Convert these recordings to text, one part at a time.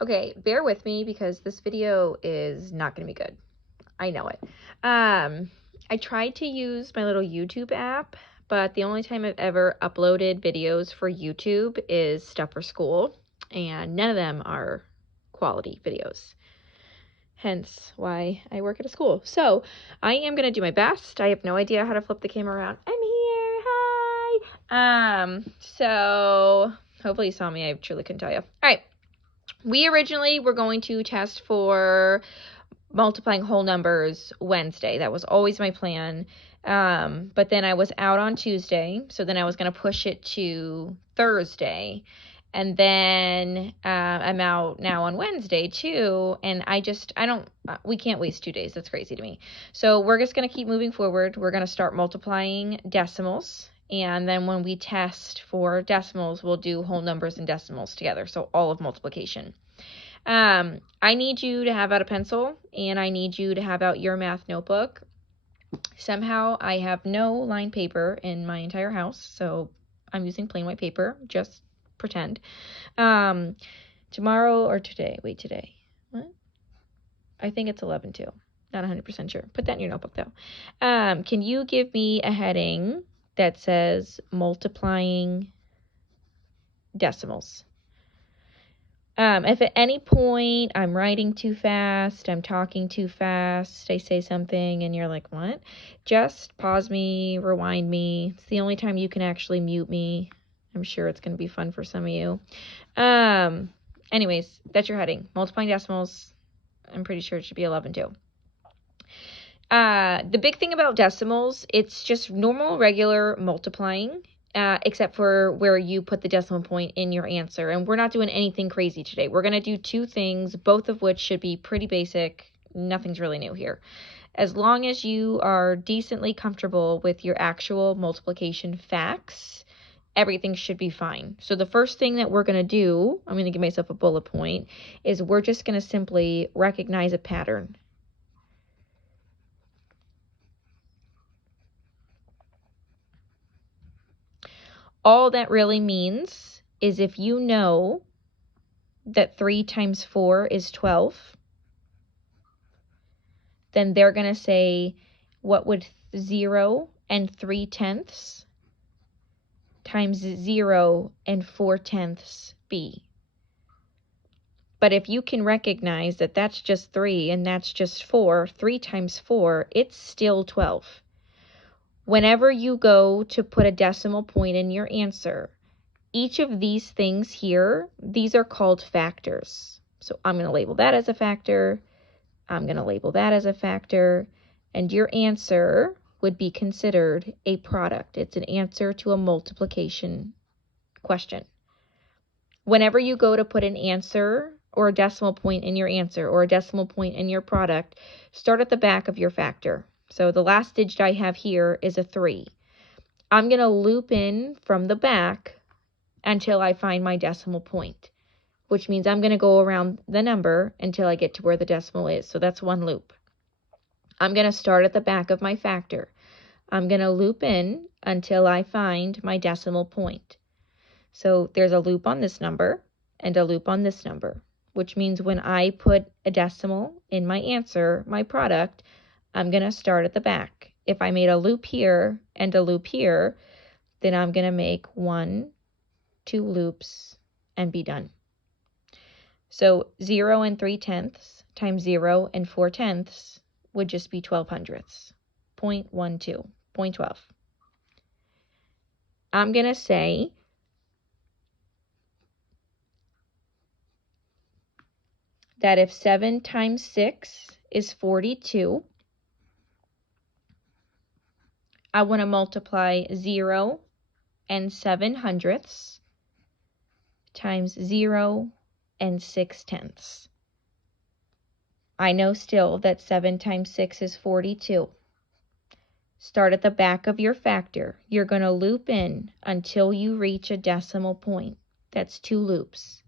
Okay, bear with me because this video is not going to be good. I know it. I tried to use my little YouTube app, but the only time I've ever uploaded videos for YouTube is stuff for school, and none of them are quality videos. Hence why I work at a school. So I am going to do my best. I have no idea how to flip the camera around. I'm here. Hi. So hopefully you saw me. I truly couldn't tell you. All right. We originally were going to test for multiplying whole numbers Wednesday. That was always my plan. But then I was out on Tuesday, so then I was going to push it to Thursday. And then I'm out now on Wednesday too, and we can't waste 2 days. That's crazy to me. So we're just going to keep moving forward. We're going to start multiplying decimals. And then when we test for decimals, we'll do whole numbers and decimals together. So all of multiplication. I need you to have out a pencil, and I need you to have out your math notebook. Somehow I have no lined paper in my entire house, so I'm using plain white paper. Just pretend. Tomorrow or today? Wait, today. What? I think it's 11/2. Not 100% sure. Put that in your notebook, though. Can you give me a heading that says multiplying decimals? If at any point I'm writing too fast, I'm talking too fast, I say something and you're like, what? Just pause me, rewind me. It's the only time you can actually mute me. I'm sure it's going to be fun for some of you. Anyways, that's your heading. Multiplying decimals. I'm pretty sure it should be 11/2. The big thing about decimals, it's just normal, regular multiplying. Except for where you put the decimal point in your answer. And we're not doing anything crazy today. We're going to do two things, both of which should be pretty basic. Nothing's really new here. As long as you are decently comfortable with your actual multiplication facts, everything should be fine. So the first thing that we're going to do, I'm going to give myself a bullet point, is we're just going to simply recognize a pattern. All that really means is if you know that 3 times 4 is 12, then they're going to say, what would 0 and 3/10 times 0 and 4/10 be? But if you can recognize that that's just 3 and that's just 4, 3 times 4, it's still 12. Whenever you go to put a decimal point in your answer, each of these things here, these are called factors. So I'm going to label that as a factor. I'm going to label that as a factor. And your answer would be considered a product. It's an answer to a multiplication question. Whenever you go to put an answer or a decimal point in your answer or a decimal point in your product, start at the back of your factor. So the last digit I have here is a 3. I'm going to loop in from the back until I find my decimal point, which means I'm going to go around the number until I get to where the decimal is. So that's one loop. I'm going to start at the back of my factor. I'm going to loop in until I find my decimal point. So there's a loop on this number and a loop on this number, which means when I put a decimal in my answer, my product, I'm going to start at the back. If I made a loop here and a loop here, then I'm going to make 1, 2 loops and be done. So 0 and 3/10 times 0 and 4/10 would just be 12/100ths, 0.12, 0.12. I'm going to say that if 7 times 6 is 42, I want to multiply 0 and 7/100ths times 0 and 6/10. I know still that 7 times 6 is 42. Start at the back of your factor. You're going to loop in until you reach a decimal point. That's 2 loops.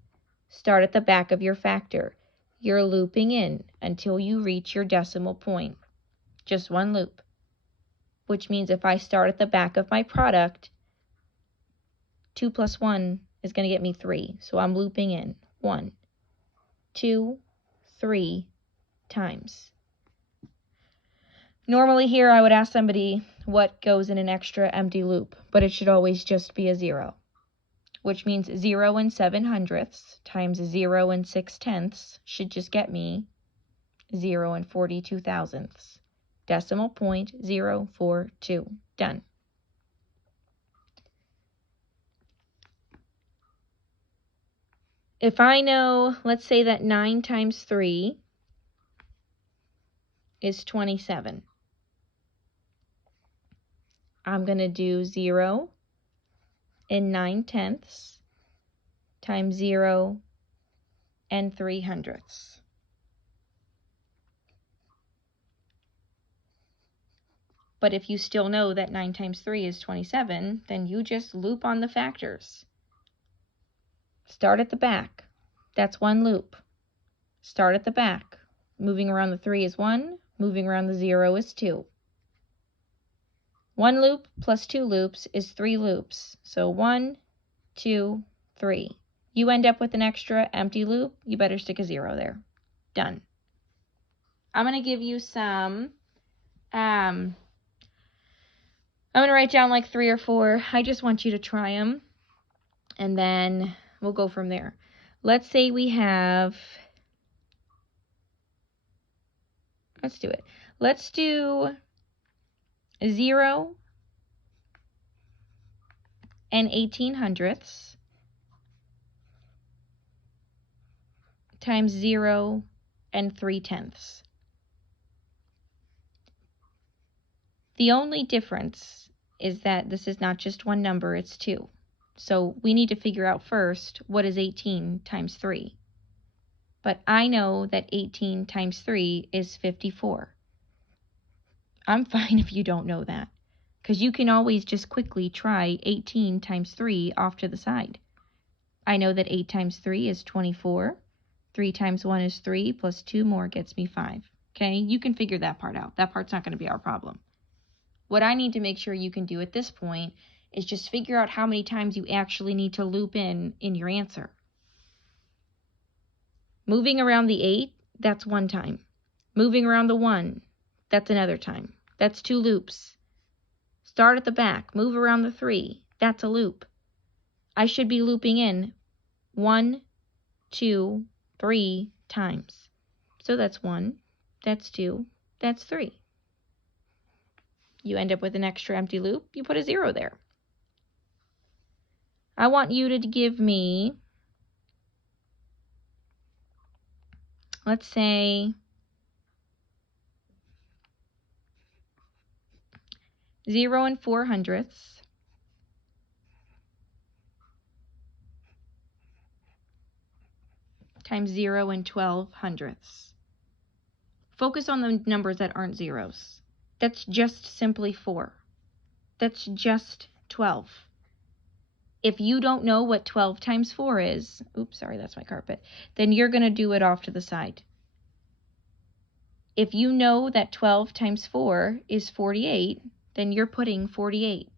Start at the back of your factor. You're looping in until you reach your decimal point. Just one loop. Which means if I start at the back of my product, 2 plus 1 is going to get me 3. So I'm looping in 1, 2, 3 times. Normally here I would ask somebody what goes in an extra empty loop, but it should always just be a 0, which means 0 and 7/100 times 0 and 6/10 should just get me 0 and 42/1000. Decimal point 042. Done. If I know, let's say that 9 times 3 is 27. I'm going to do 0 and 9/10 times 0 and 3/100. But if you still know that 9 times 3 is 27, then you just loop on the factors. Start at the back. That's one loop. Start at the back. Moving around the 3 is 1. Moving around the 0 is 2. 1 loop plus 2 loops is 3 loops. So 1, 2, 3. You end up with an extra empty loop, you better stick a 0 there. Done. I'm going to give you some, I'm going to write down like 3 or 4. I just want you to try them, and then we'll go from there. Let's say we have, let's do it. Let's do 0 and 18/100 times 0 and 3/10. The only difference is that this is not just one number, it's 2. So we need to figure out first, what is 18 times 3? But I know that 18 times 3 is 54. I'm fine if you don't know that, because you can always just quickly try 18 times 3 off to the side. I know that 8 times 3 is 24. 3 times 1 is 3, plus 2 more gets me 5. Okay, you can figure that part out. That part's not going to be our problem. What I need to make sure you can do at this point is just figure out how many times you actually need to loop in your answer. Moving around the 8, that's 1 time. Moving around the 1, that's another time. That's 2 loops. Start at the back, move around the 3, that's a loop. I should be looping in 1, 2, 3 times. So that's 1, that's 2, that's 3. You end up with an extra empty loop, you put a 0 there. I want you to give me, let's say, 0 and 4/100 times 0 and 12/100. Focus on the numbers that aren't zeros. That's just simply 4. That's just 12. If you don't know what 12 times 4 is, oops, sorry, that's my carpet, then you're going to do it off to the side. If you know that 12 times 4 is 48, then you're putting 48.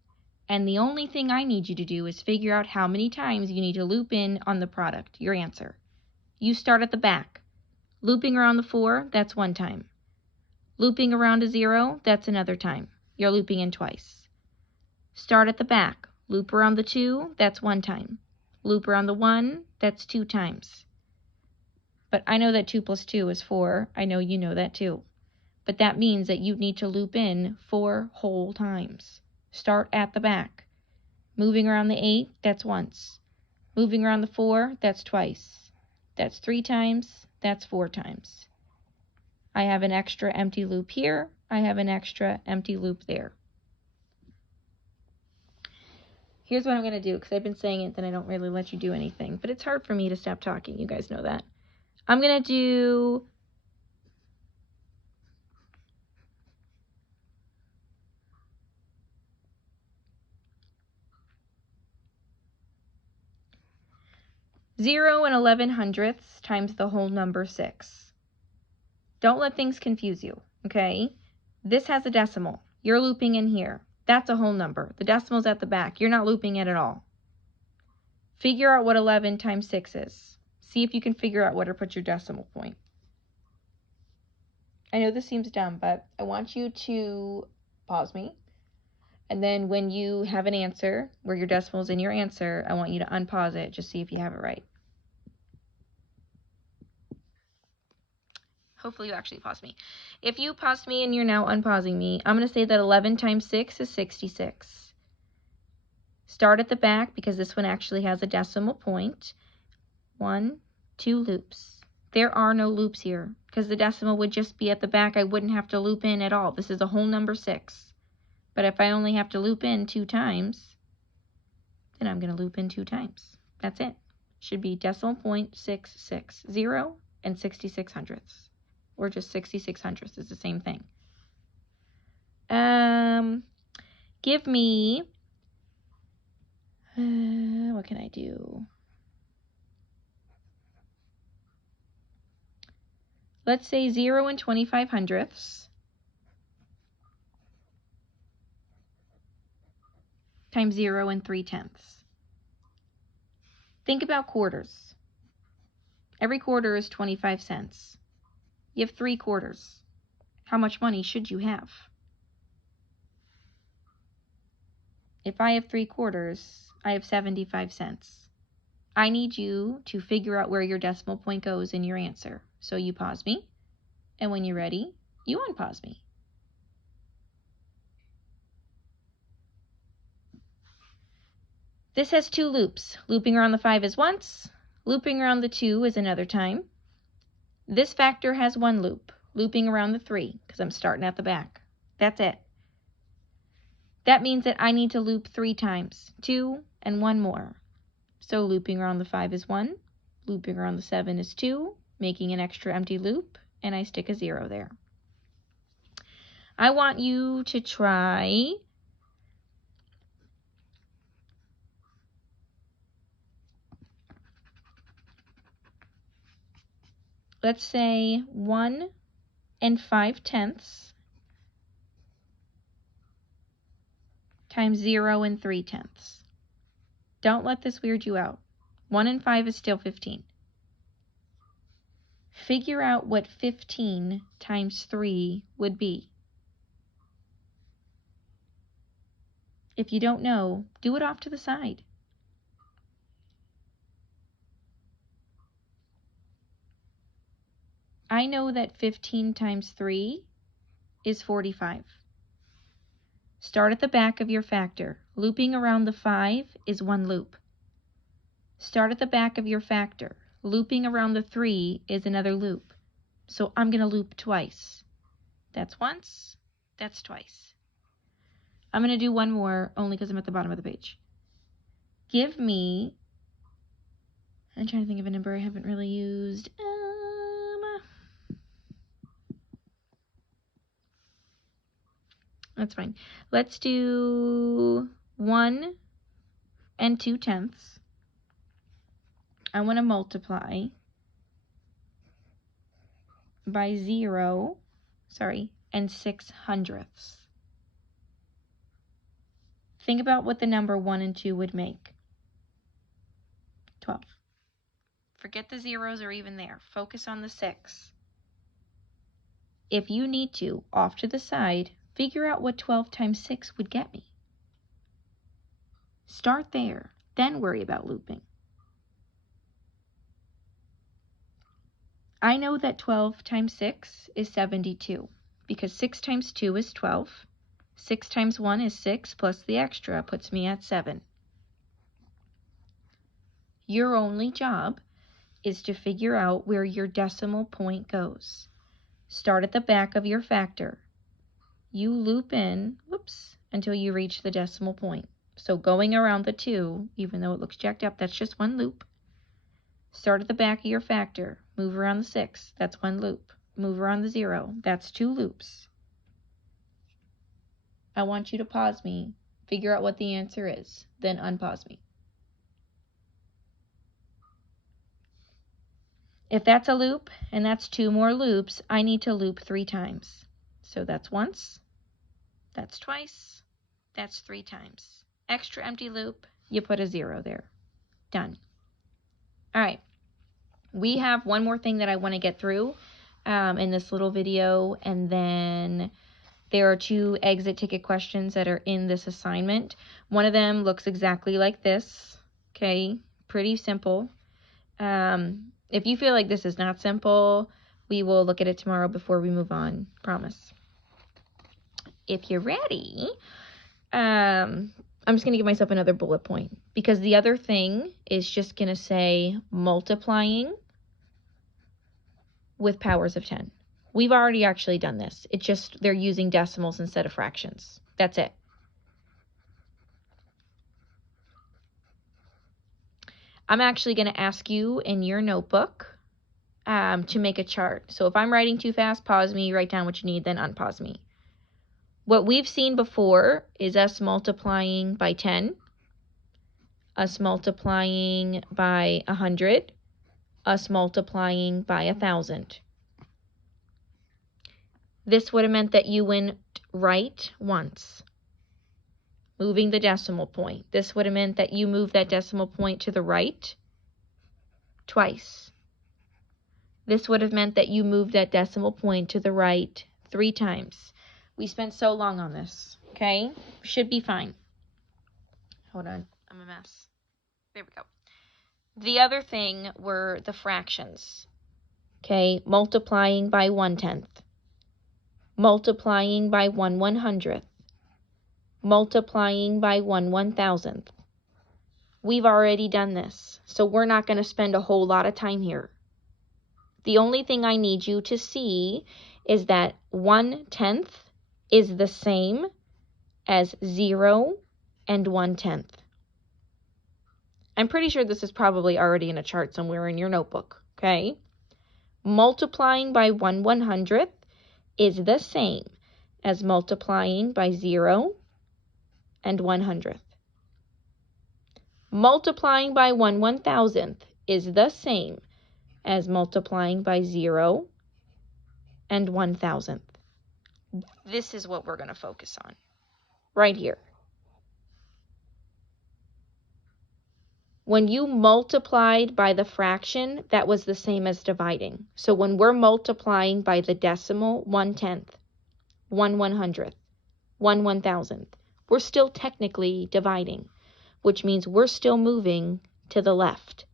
And the only thing I need you to do is figure out how many times you need to loop in on the product, your answer. You start at the back. Looping around the 4, that's 1 time. Looping around a 0, that's another time. You're looping in twice. Start at the back. Loop around the 2, that's 1 time. Loop around the 1, that's 2 times. But I know that 2 plus 2 is 4. I know you know that too. But that means that you need to loop in 4 whole times. Start at the back. Moving around the 8, that's once. Moving around the 4, that's twice. That's 3 times, that's 4 times. I have an extra empty loop here. I have an extra empty loop there. Here's what I'm going to do, because I've been saying it, then I don't really let you do anything. But it's hard for me to stop talking. You guys know that. I'm going to do (0 and 11/100 times the whole number 6. Don't let things confuse you, okay? This has a decimal. You're looping in here. That's a whole number. The decimal's at the back. You're not looping it at all. Figure out what 11 times 6 is. See if you can figure out where to put your decimal point. I know this seems dumb, but I want you to pause me. And then when you have an answer where your decimal is in your answer, I want you to unpause it, just see if you have it right. Hopefully you actually paused me. If you paused me and you're now unpausing me, I'm going to say that 11 times 6 is 66. Start at the back because this one actually has a decimal point. 1, 2 loops. There are no loops here because the decimal would just be at the back. I wouldn't have to loop in at all. This is a whole number 6. But if I only have to loop in 2 times, then I'm going to loop in 2 times. That's it. Should be decimal point 660 and 66 hundredths. Or just 66 hundredths is the same thing. Give me, what can I do? Let's say 0 and 25 hundredths times 0 and 3 tenths. Think about quarters. Every quarter is 25 cents. You have 3 quarters. How much money should you have? If I have 3 quarters, I have 75 cents. I need you to figure out where your decimal point goes in your answer. So you pause me, and when you're ready, you unpause me. This has 2 loops. Looping around the 5 is once, looping around the 2 is another time. This factor has 1 loop, looping around the 3, because I'm starting at the back. That's it. That means that I need to loop 3 times, 2 and 1 more. So looping around the 5 is 1, looping around the 7 is 2, making an extra empty loop, and I stick a 0 there. I want you to try let's say 1 and 5 tenths times 0 and 3 tenths. Don't let this weird you out. 1 and 5 is still 15. Figure out what 15 times 3 would be. If you don't know, do it off to the side. I know that 15 times 3 is 45. Start at the back of your factor. Looping around the 5 is 1 loop. Start at the back of your factor. Looping around the 3 is another loop. So I'm going to loop twice. That's once, that's twice. I'm going to do one more only because I'm at the bottom of the page. Give me, I'm trying to think of a number I haven't really used. That's fine. Let's do 1 and 2 tenths. I want to multiply by 0, and 6 hundredths. Think about what the number 1 and 2 would make. 12. Forget the zeros are even there. Focus on the 6. If you need to, off to the side, figure out what 12 times 6 would get me. Start there, then worry about looping. I know that 12 times 6 is 72 because 6 times 2 is 12. 6 times 1 is 6 plus the extra puts me at 7. Your only job is to figure out where your decimal point goes. Start at the back of your factor. You loop in, until you reach the decimal point. So going around the 2, even though it looks jacked up, that's just 1 loop. Start at the back of your factor. Move around the 6, that's 1 loop. Move around the 0, that's 2 loops. I want you to pause me, figure out what the answer is, then unpause me. If that's a loop, and that's 2 more loops, I need to loop 3 times. So that's once, that's twice, that's 3 times. Extra empty loop, you put a 0 there. Done. All right. We have one more thing that I want to get through in this little video, and then there are 2 exit ticket questions that are in this assignment. One of them looks exactly like this, okay? Pretty simple. If you feel like this is not simple, we will look at it tomorrow before we move on, promise. If you're ready, I'm just going to give myself another bullet point, because the other thing is just going to say multiplying with powers of 10. We've already actually done this. It's just they're using decimals instead of fractions. That's it. I'm actually going to ask you in your notebook to make a chart. So if I'm writing too fast, pause me, write down what you need, then unpause me. What we've seen before is us multiplying by 10, us multiplying by 100, us multiplying by 1,000. This would have meant that you went right once, moving the decimal point. This would have meant that you moved that decimal point to the right twice. This would have meant that you moved that decimal point to the right 3 times. We spent so long on this, okay? Should be fine. Hold on, I'm a mess. There we go. The other thing were the fractions, okay? Multiplying by 1/10, multiplying by 1/100th, multiplying by 1/1000th. We've already done this, so we're not going to spend a whole lot of time here. The only thing I need you to see is that 1/10 is the same as 0 and 1/10. I'm pretty sure this is probably already in a chart somewhere in your notebook, okay? Multiplying by 1/100th is the same as multiplying by 0 and 100th. Multiplying by 1/1000th is the same as multiplying by 0 and 1,000th. This is what we're going to focus on right here. When you multiplied by the fraction, that was the same as dividing. So when we're multiplying by the decimal, 1/10th, 1/100th, 1/1000th, we're still technically dividing, which means we're still moving to the left.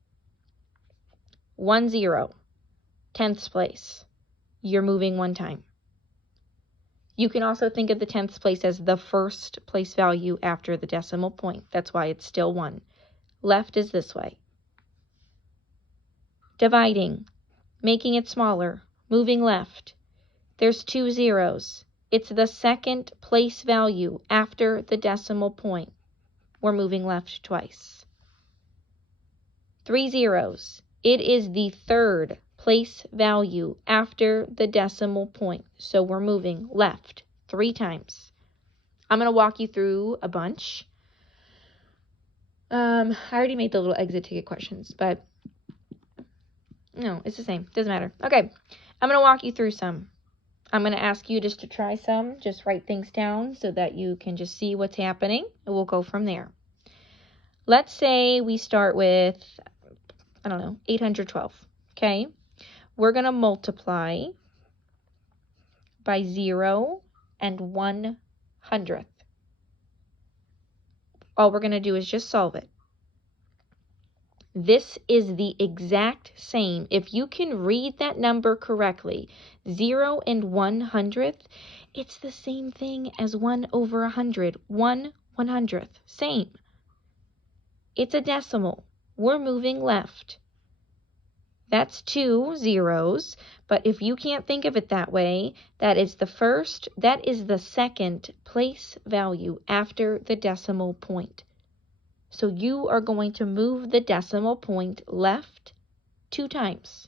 1/0, 10ths place, you're moving 1 time. You can also think of the 10ths place as the first place value after the decimal point. That's why it's still 1. Left is this way. Dividing, making it smaller, moving left. There's 2 zeros. It's the second place value after the decimal point. We're moving left twice. 3 zeros. It is the third place value after the decimal point. So we're moving left 3 times. I'm going to walk you through a bunch. I already made the little exit ticket questions, but no, it's the same. Doesn't matter. Okay, I'm going to walk you through some. I'm going to ask you just to try some. Just write things down so that you can just see what's happening, and we'll go from there. Let's say we start with, 812, okay? We're going to multiply by 0 and 1/100th. All we're going to do is just solve it. This is the exact same. If you can read that number correctly, 0 and 1/100th, it's the same thing as 1/100. 1/100th, same. It's a decimal. We're moving left. That's 2 zeros, but if you can't think of it that way, that is the second place value after the decimal point. So you are going to move the decimal point left 2 times.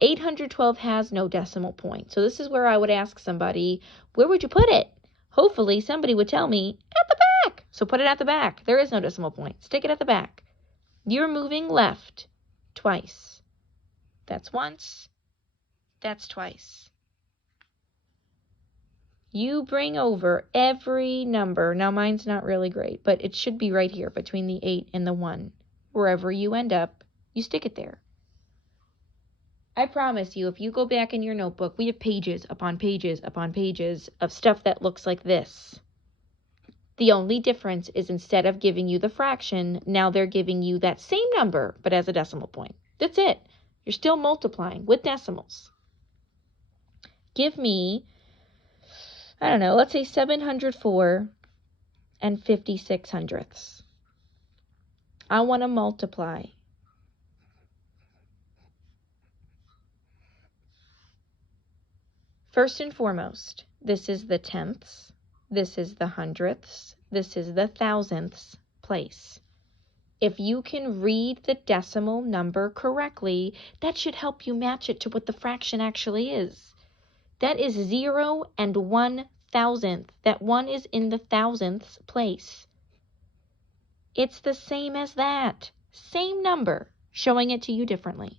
812 has no decimal point. So this is where I would ask somebody, where would you put it? Hopefully somebody would tell me, at the back. So put it at the back. There is no decimal point. Stick it at the back. You're moving left twice. That's once. That's twice. You bring over every number. Now mine's not really great, but it should be right here between the 8 and the 1. Wherever you end up, you stick it there. I promise you, if you go back in your notebook, we have pages upon pages upon pages of stuff that looks like this. The only difference is instead of giving you the fraction, now they're giving you that same number, but as a decimal point. That's it. You're still multiplying with decimals. Give me, I don't know, let's say 704 and 56 hundredths. I want to multiply. First and foremost, this is the tenths, this is the hundredths, this is the thousandths place. If you can read the decimal number correctly, that should help you match it to what the fraction actually is. That is 0 and 1/1000th. That 1 is in the thousandths place. It's the same as that. Same number, showing it to you differently.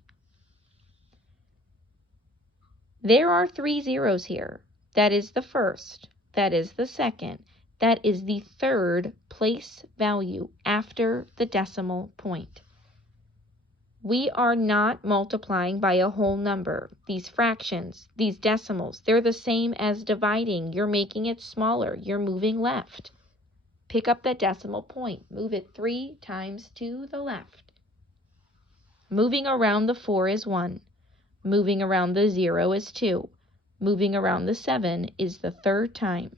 There are 3 zeros here. That is the first. That is the second. That is the third place value after the decimal point. We are not multiplying by a whole number. These fractions, these decimals, they're the same as dividing. You're making it smaller. You're moving left. Pick up that decimal point. Move it 3 times to the left. Moving around the 4 is 1. Moving around the 0 is 2. Moving around the 7 is the third time.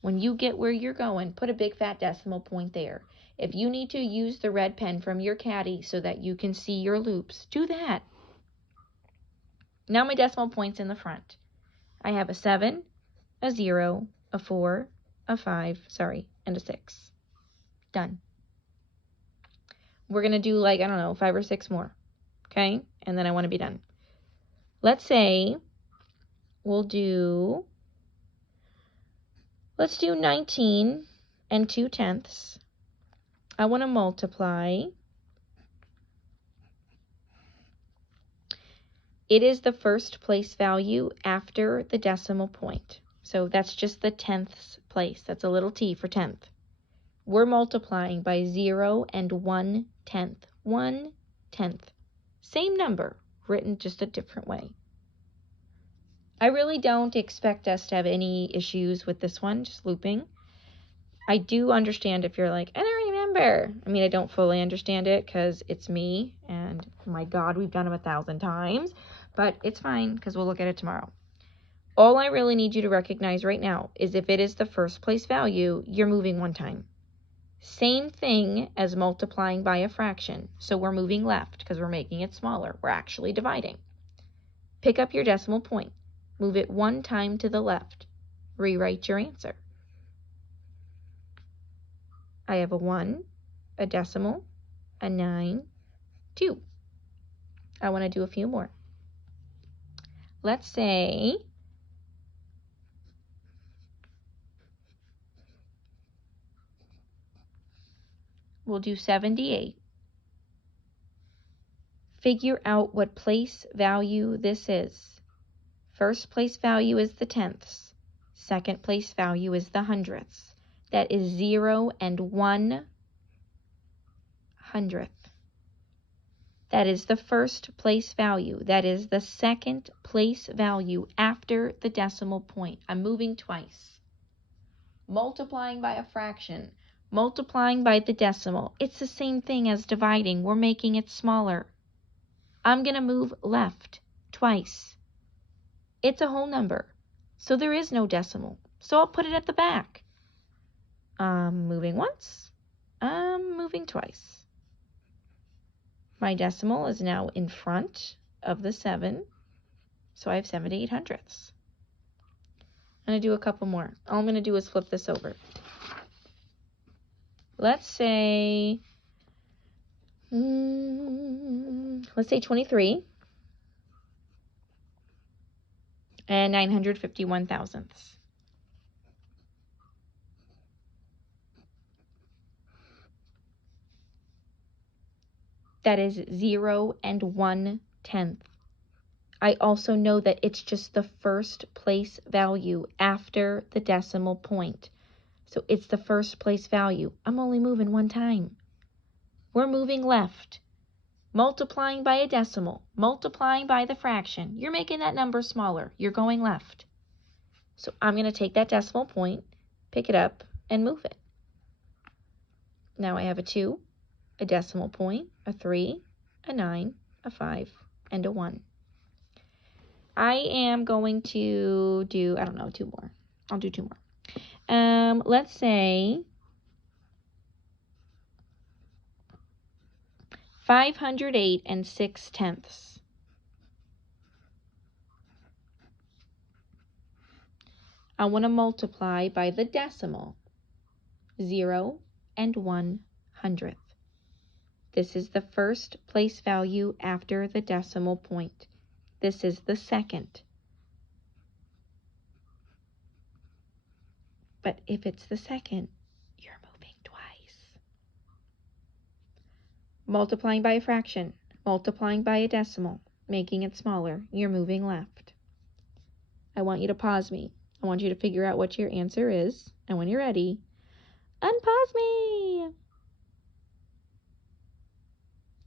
When you get where you're going, put a big fat decimal point there. If you need to use the red pen from your caddy so that you can see your loops, do that. Now my decimal point's in the front. I have a 7, a 0, a 4, a 5, and a 6. Done. We're going to do like, I don't know, 5 or 6 more. Okay? And then I want to be done. Let's say we'll do, let's do 19 and 2/10. I want to multiply. It is the first place value after the decimal point. So that's just the tenths place. That's a little t for tenth. We're multiplying by 0 and 1/10. 1/10. Same number, written just a different way. I really don't expect us to have any issues with this one, just looping. I do understand if you're like, I don't remember. I mean, I don't fully understand it because it's me, and oh my God, we've done them 1,000 times, but it's fine because we'll look at it tomorrow. All I really need you to recognize right now is if it is the first place value, you're moving 1 time. Same thing as multiplying by a fraction. So we're moving left because we're making it smaller. We're actually dividing. Pick up your decimal point. Move it 1 time to the left. Rewrite your answer. I have a 1, a decimal, a 9, 2. I want to do a few more. Let's say we'll do 78. Figure out what place value this is. First place value is the tenths. Second place value is the hundredths. That is 0 and 1/100th. That is the first place value. That is the second place value after the decimal point. I'm moving twice. Multiplying by a fraction. Multiplying by the decimal. It's the same thing as dividing. We're making it smaller. I'm going to move left twice. It's a whole number, so there is no decimal. So I'll put it at the back. I'm moving once. I'm moving twice. My decimal is now in front of the 7, so I have 78 hundredths. I'm going to do a couple more. All I'm going to do is flip this over. Let's say 23 and 951 thousandths. That is 0 and 1/10. I also know that it's just the first place value after the decimal point. So it's the first place value. I'm only moving 1 time. We're moving left. multiplying by a decimal, multiplying by the fraction. You're making that number smaller. You're going left. So I'm going to take that decimal point, pick it up, and move it. Now I have a 2, a decimal point, a 3, a 9, a 5, and a 1. I am going to do, I don't know, 2 more. I'll do 2 more. Let's say 508 and 6/10. I want to multiply by the decimal, 0 and 1/100th. This is the first place value after the decimal point. This is the second. But if it's the second, you're moving twice. Multiplying by a fraction, multiplying by a decimal, making it smaller, you're moving left. I want you to pause me. I want you to figure out what your answer is, and when you're ready, unpause me.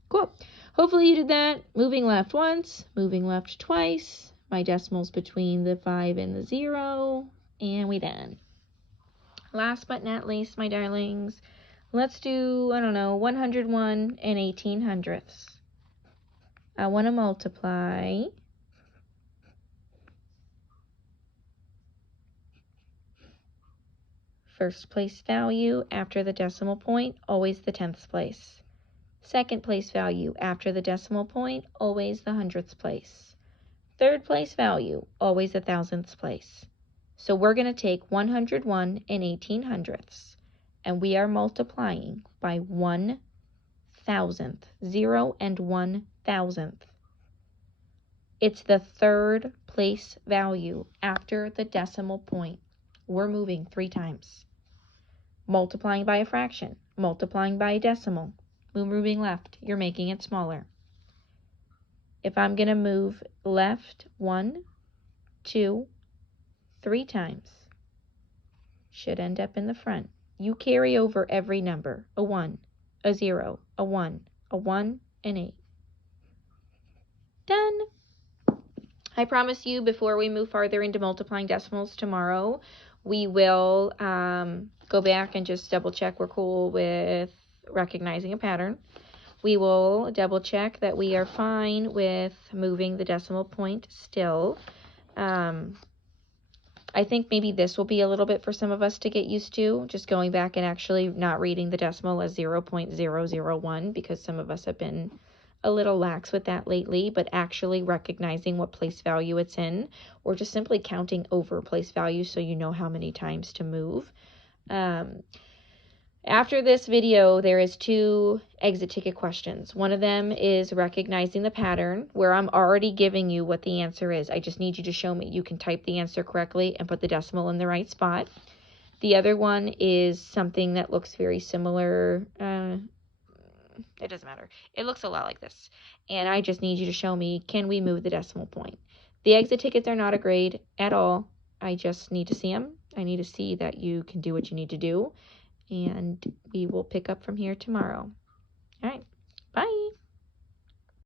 Cool. Hopefully you did that. Moving left once, moving left twice. My decimal's between the 5 and the 0, and we done. Last but not least, my darlings, let's do, I don't know, 101 and 18/100. I want to multiply first place value after the decimal point, always the 10th place. Second place value after the decimal point, always the 100th place. Third place value, always the 1000th place. So we're going to take 101 and 18/100, and we are multiplying by 1/1000th, 0 and 1/1000th. It's the third place value after the decimal point. We're moving 3 times. Multiplying by a fraction, multiplying by a decimal. We're moving left. You're making it smaller. If I'm going to move left 1, 2, 3 times, should end up in the front. You carry over every number, a 1, a 0, a 1, a 1, and 8. Done. I promise you, before we move farther into multiplying decimals tomorrow, we will go back and just double check we're cool with recognizing a pattern. We will double check that we are fine with moving the decimal point still. I think maybe this will be a little bit for some of us to get used to, just going back and actually not reading the decimal as 0.001, because some of us have been a little lax with that lately, but actually recognizing what place value it's in, or just simply counting over place value so you know how many times to move. After this video, there is 2 exit ticket questions. One of them is recognizing the pattern, where I'm already giving you what the answer is. I just need you to show me you can type the answer correctly and put the decimal in the right spot. The other one is something that looks very similar. It doesn't matter. It looks a lot like this. And I just need you to show me, can we move the decimal point? The exit tickets are not a grade at all. I just need to see them. I need to see that you can do what you need to do. And we will pick up from here tomorrow. All right. Bye.